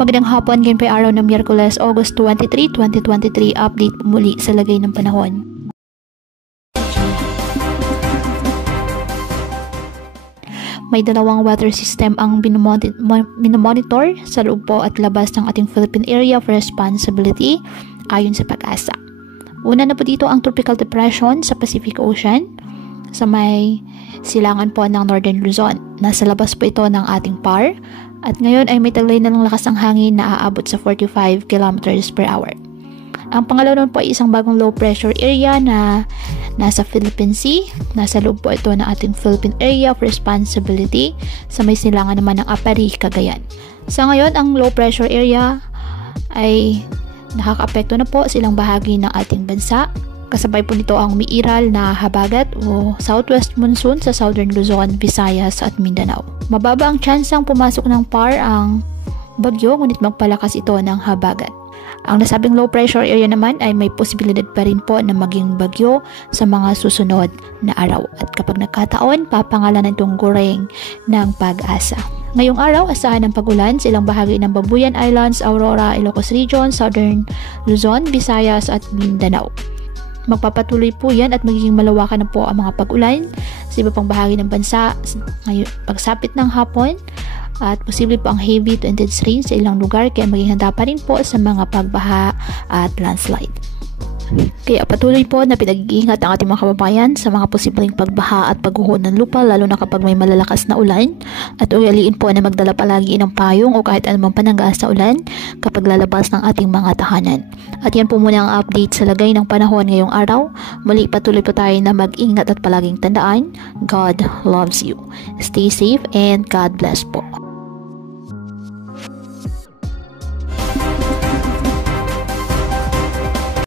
Magandang hapon, ngayon pa araw ng Miyerkules, August 23, 2023, update po muli sa lagay ng panahon. May dalawang weather system ang minomonitor sa loob po at labas ng ating Philippine Area of Responsibility ayon sa Pag-asa. Una na po dito ang Tropical Depression sa Pacific Ocean sa may silangan po ng Northern Luzon. Nasa labas po ito ng ating PAR at ngayon ay may taglay na ng lakas ng hangin na aabot sa 45 km per hour. Ang pangalawa naman po ay isang bagong low pressure area na nasa Philippine Sea. Nasa loob po ito ng ating Philippine Area of Responsibility sa may silangan naman ng Apari, Cagayan. Sa ngayon, ang low pressure area ay nakaka-apekto na po silang bahagi ng ating bansa. Kasabay po nito ang umiiral na habagat o southwest monsoon sa Southern Luzon, Visayas at Mindanao. Mababa ang tsansang pumasok ng PAR ang bagyo, ngunit magpalakas ito ng habagat. Ang nasabing low pressure area naman ay may posibilidad pa rin po na maging bagyo sa mga susunod na araw. At kapag nagkataon, papangalanan itong Goreng ng Pag-asa. Ngayong araw, asahan ng pag-ulan sa ilang bahagi ng Babuyan Islands, Aurora, Ilocos Region, Southern Luzon, Visayas at Mindanao. Magpapatuloy po yan at magiging malawakan na po ang mga pag-ulan sa iba pang bahagi ng bansa ngayon pagsapit ng hapon. At posible po ang heavy to intense rain sa ilang lugar kaya maging handa pa rin po sa mga pagbaha at landslide. Kaya patuloy po na pinag-iingat ang ating mga kababayan sa mga posibleng pagbaha at pagguho ng lupa lalo na kapag may malalakas na ulan at ugaliin po na magdala palagi ng payong o kahit anumang panangga sa ulan kapag lalabas ng ating mga tahanan. At yan po muna ang update sa lagay ng panahon ngayong araw. Muli patuloy po tayo na mag-ingat at palaging tandaan, God loves you. Stay safe and God bless po.